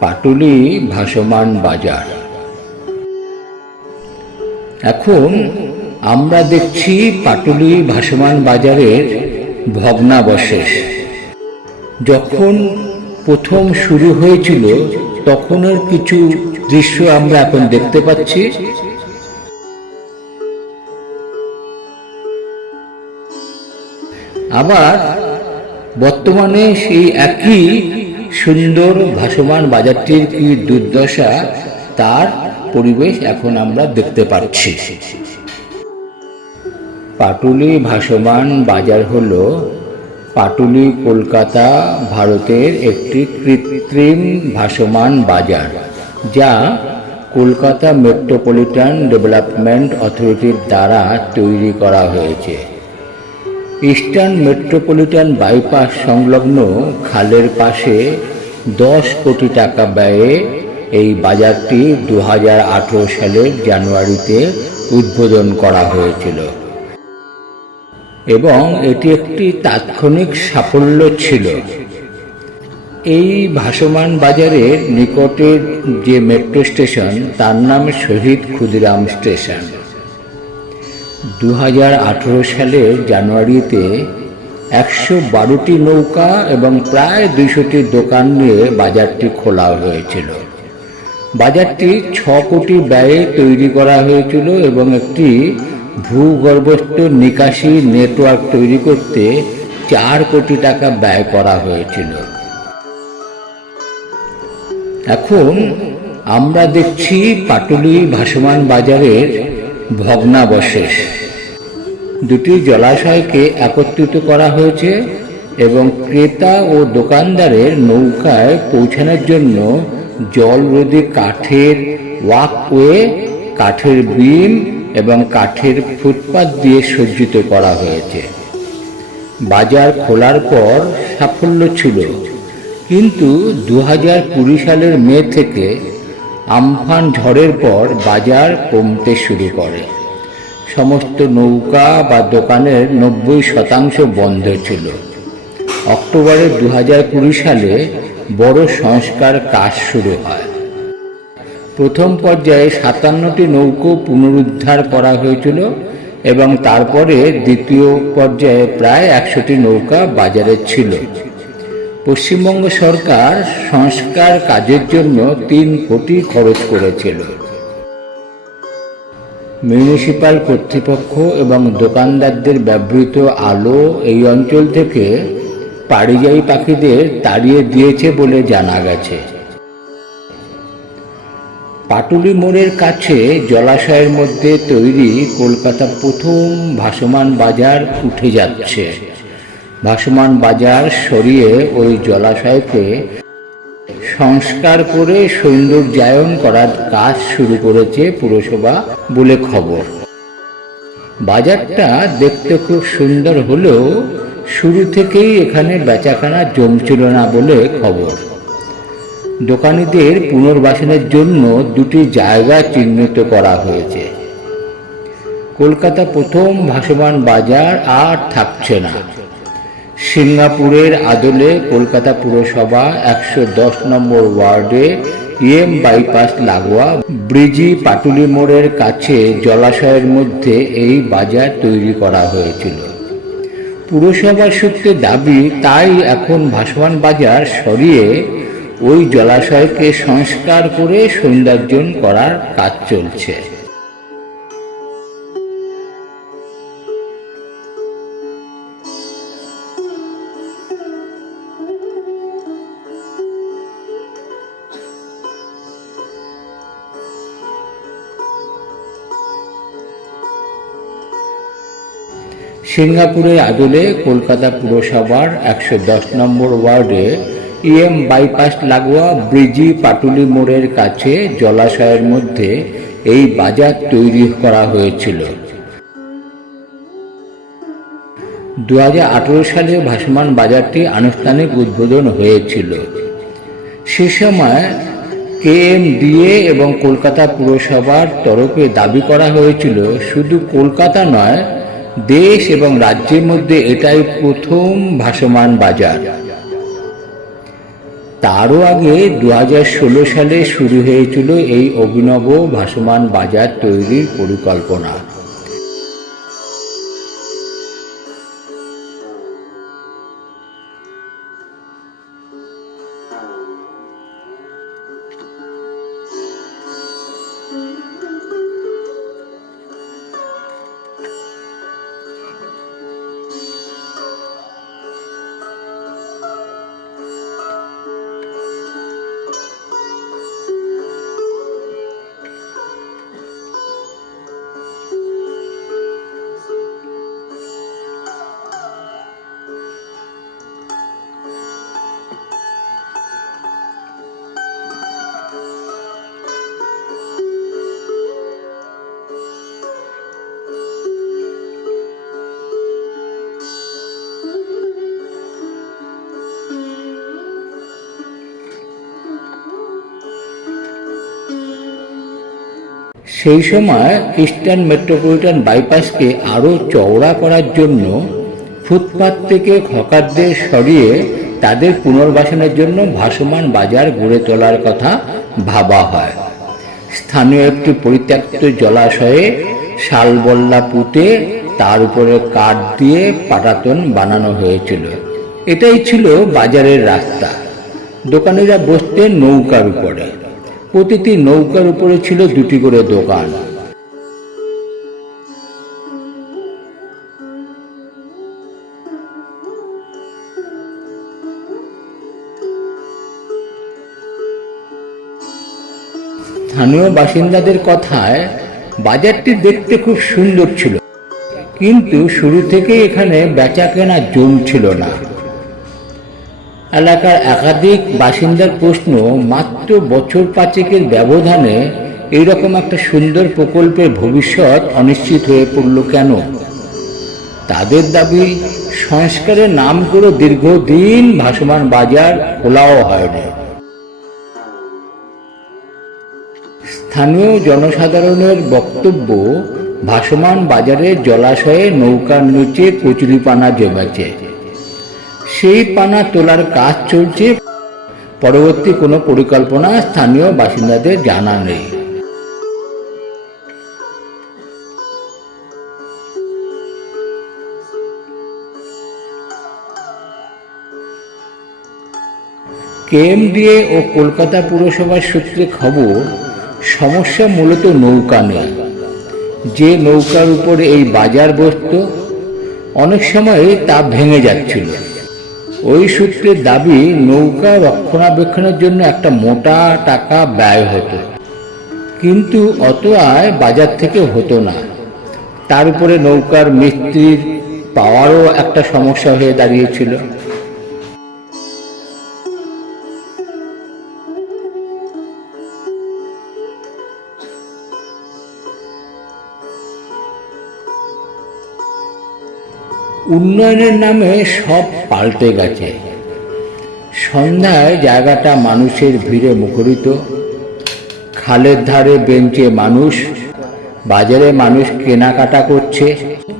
পাটুলি ভাসমান বাজার। এখন আমরা দেখছি পাটুলি ভাসমান বাজারের ভগ্নাবশেষ। যখন প্রথম শুরু হয়েছিল, তখনের কিছু দৃশ্য আমরা এখন দেখতে পাচ্ছি। আবার বর্তমানে সেই একই সুন্দর ভাসমান বাজারটির কি দুর্দশা? তার পরিবেশ এখন আমরা দেখতে পাচ্ছি। পাটুলি ভাসমান বাজার হল পাটুলি, কলকাতা, ভারতের একটি কৃত্রিম ভাসমান বাজার, যা কলকাতা মেট্রোপলিটন ডেভেলপমেন্ট অথরিটির দ্বারা তৈরি করা হয়েছে। ইস্টার্ন মেট্রোপলিটন বাইপাস সংলগ্ন খালের পাশে দশ কোটি টাকা ব্যয়ে এই বাজারটি দু হাজার আঠেরো সালের জানুয়ারিতে উদ্বোধন করা হয়েছিল। এবং এটি একটি তাৎক্ষণিক সাফল্য ছিল। এই ভাসমান বাজারের নিকটের যে মেট্রো স্টেশন, তার নাম শহীদ ক্ষুদিরাম স্টেশন। দু হাজার আঠেরো সালের জানুয়ারিতে একশো বারোটি নৌকা এবং প্রায় দুইশোটি দোকান নিয়ে বাজারটি খোলা হয়েছিল। বাজারটি ছ কোটি ব্যয়ে তৈরি করা হয়েছিল এবং একটি ভূগর্ভস্থ নিকাশি নেটওয়ার্ক তৈরি করতে চার কোটি টাকা ব্যয় করা হয়েছিল। এখন আমরা দেখছি পাটুলি ভাসমান বাজারের ভগ্নাবশেষ। দুটি জলাশয়কে একত্রিত করা হয়েছে এবং ক্রেতা ও দোকানদারের নৌকায় পৌঁছানোর জন্য জলরোধী কাঠের ওয়াকওয়ে কাঠের বিম এবং কাঠের ফুটপাত দিয়ে সজ্জিত করা হয়েছে। বাজার খোলার পর সাফল্য ছিল। কিন্তু দু হাজার কুড়ি সালের মে থেকে আমফান ঝড়ের পর বাজার কমতে শুরু করে। সমস্ত নৌকা বা দোকানের নব্বই শতাংশ বন্ধ ছিল। অক্টোবরে দু হাজার কুড়ি সালে বড় সংস্কার কাজ শুরু হয়। প্রথম পর্যায়ে সাতান্নটি নৌকো পুনরুদ্ধার করা হয়েছিল এবং তারপরে দ্বিতীয় পর্যায়ে প্রায় একশোটি নৌকা বাজারে ছিল। পশ্চিমবঙ্গ সরকার সংস্কার কাজের জন্য তিন কোটি খরচ করেছিল। মিউনিসিপাল কর্তৃপক্ষ এবং দোকানদারদের ব্যবহৃত আলো এই অঞ্চল থেকে পাড়িজাই পাখিদের তাড়িয়ে দিয়েছে বলে জানা গেছে। পাটুলি মোড়ের কাছে জলাশয়ের মধ্যে তৈরি কলকাতা প্রথম ভাসমান বাজার উঠে যাচ্ছে। ভাসমান বাজার সরিয়ে ওই জলাশয়কে সংস্কার করে সৌন্দর্যায়ন করার কাজ শুরু করেছে পুরসভা বলে খবর। বাজারটা দেখতে খুব সুন্দর হলেও শুরু থেকেই এখানে বেচাকেনা জমছিল না বলে খবর। দোকানিদের পুনর্বাসনের জন্য দুটি জায়গা চিহ্নিত করা হয়েছে। কলকাতা প্রথম ভাসমান বাজার আর থাকছে না। সিঙ্গাপুরের আদলে কলকাতা পুরসভা একশো দশ নম্বর ওয়ার্ডে ইএম বাইপাস লাগোয়া ব্রিজি পাটুলি মোড়ের কাছে জলাশয়ের মধ্যে এই বাজার তৈরি করা হয়েছিল। পুরসভার সূত্রে দাবি, তাই এখন ভাসমান বাজার সরিয়ে ওই জলাশয়কে সংস্কার করে সৌন্দর্যন করার কাজ চলছে। সিঙ্গাপুরের আদলে কলকাতা পুরসভার একশো দশ নম্বর ওয়ার্ডে ইএম বাইপাস লাগোয়া ব্রিজি পাটুলি মোড়ের কাছে জলাশয়ের মধ্যে এই বাজার তৈরি করা হয়েছিল। দু হাজার আঠেরো সালে ভাসমান বাজারটি আনুষ্ঠানিক উদ্বোধন হয়েছিল। সে সময় কে কেএমডিএ এবং কলকাতা পুরসভার তরফে দাবি করা হয়েছিল, শুধু কলকাতা নয় দেশ এবং রাজ্যের মধ্যে এটাই প্রথম ভাসমান বাজার। তারও আগে দু হাজার ষোলো সালে শুরু হয়েছিল এই অভিনব ভাসমান বাজার তৈরির পরিকল্পনা। সেই সময় ইস্টার্ন মেট্রোপলিটন বাইপাসকে আরও চওড়া করার জন্য ফুটপাত থেকে হকারদের সরিয়ে তাদের পুনর্বাসনের জন্য ভাসমান বাজার গড়ে তোলার কথা ভাবা হয়। স্থানীয় একটি পরিত্যক্ত জলাশয়ে শালবল্লা পুঁতে তার উপরে কাঠ দিয়ে পাটাতন বানানো হয়েছিল। এটাই ছিল বাজারের রাস্তা। দোকানিরা বসতেন নৌকার উপরে। প্রতিটি নৌকার উপরে ছিল দুটি করে দোকান। স্থানীয় বাসিন্দাদের কথায়, বাজারটি দেখতে খুব সুন্দর ছিল। কিন্তু শুরু থেকে এখানে বেচা কেনা জমছিল না। এলাকার একাধিক বাসিন্দার প্রশ্ন, মাত্র বছর পাঁচেকের ব্যবধানে এইরকম একটা সুন্দর প্রকল্পের ভবিষ্যৎ অনিশ্চিত হয়ে পড়ল কেন? তাদের দাবি, সংস্কারের নাম করে দীর্ঘদিন ভাসমান বাজার খোলাও হয়নি। স্থানীয় জনসাধারণের বক্তব্য, ভাসমান বাজারে জলাশয়ে নৌকার নিচে কচুরিপানা জমেছে। সেই পানা তোলার কাজ চলছে। পরবর্তী কোনো পরিকল্পনা স্থানীয় বাসিন্দাদের জানা নেই। কেএমডিএ ও কলকাতা পুরসভার সূত্রে খবর, সমস্যা মূলত নৌকা নেই। যে নৌকার উপরে এই বাজার বসত, অনেক সময় তা ভেঙে যাচ্ছিল। ওই সূত্রের দাবি, নৌকা রক্ষণাবেক্ষণের জন্য একটা মোটা টাকা ব্যয় হতো। কিন্তু অত আয় বাজার থেকে হতো না। তার উপরে নৌকার মিস্ত্রির পাওয়ারও একটা সমস্যা হয়ে দাঁড়িয়েছিল। উন্নয়নের নামে সব পাল্টে গেছে। সন্ধ্যায় জায়গাটা মানুষের ভিড়ে মুখরিত। খালের ধারে বেঞ্চে মানুষ, বাজারে মানুষ কেনাকাটা করছে।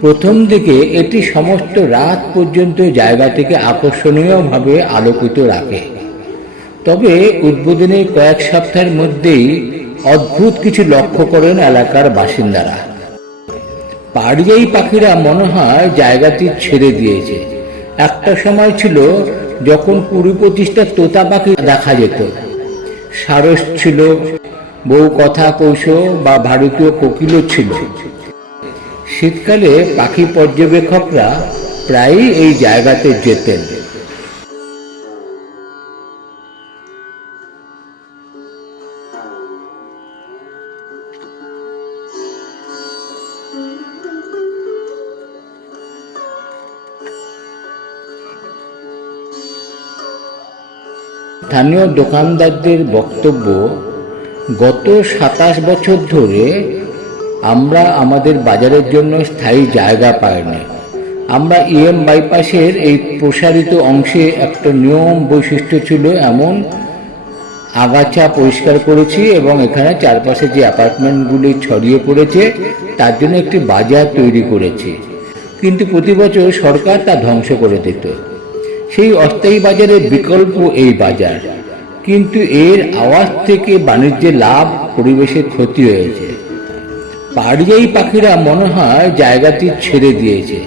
প্রথম দিকে এটি সমস্ত রাত পর্যন্ত জায়গাটিকে আকর্ষণীয়ভাবে আলোকিত রাখে। তবে উদ্বোধনের কয়েক সপ্তাহের মধ্যেই অদ্ভুত কিছু লক্ষ্য করেন এলাকার বাসিন্দারা। পাড়িয়াই পাখিরা মনে হয় জায়গাটি ছেড়ে দিয়েছে। একটা সময় ছিল যখন কুড়ি পঁচিশটা তোতা পাখি দেখা যেত। সারস ছিল বহু কথা কৌশল বা ভারতীয় কোকিলও ছিল। শীতকালে পাখি পর্যবেক্ষকরা প্রায়ই এই জায়গাতে যেতেন। স্থানীয় দোকানদারদের বক্তব্য, গত সাতাশ বছর ধরে আমরা আমাদের বাজারের জন্য স্থায়ী জায়গা পাইনি। আমরা ইএম বাইপাসের এই প্রসারিত অংশে একটা নিয়ম বৈশিষ্ট্য ছিল এমন। আগাছা পরিষ্কার করেছি এবং এখানে চারপাশে যে অ্যাপার্টমেন্টগুলি ছড়িয়ে পড়েছে, তার জন্য একটি বাজার তৈরি করেছি। কিন্তু প্রতি বছর সরকার তা ধ্বংস করে দিত। সেই অস্থায়ী বাজারের বিকল্প এই বাজার। কিন্তু এর আওয়াজ থেকে বাণিজ্যে লাভ পরিবেশের ক্ষতি হয়েছে পাড়িয়াই পাখিরা মনে হয় জায়গাটি ছেড়ে দিয়েছে।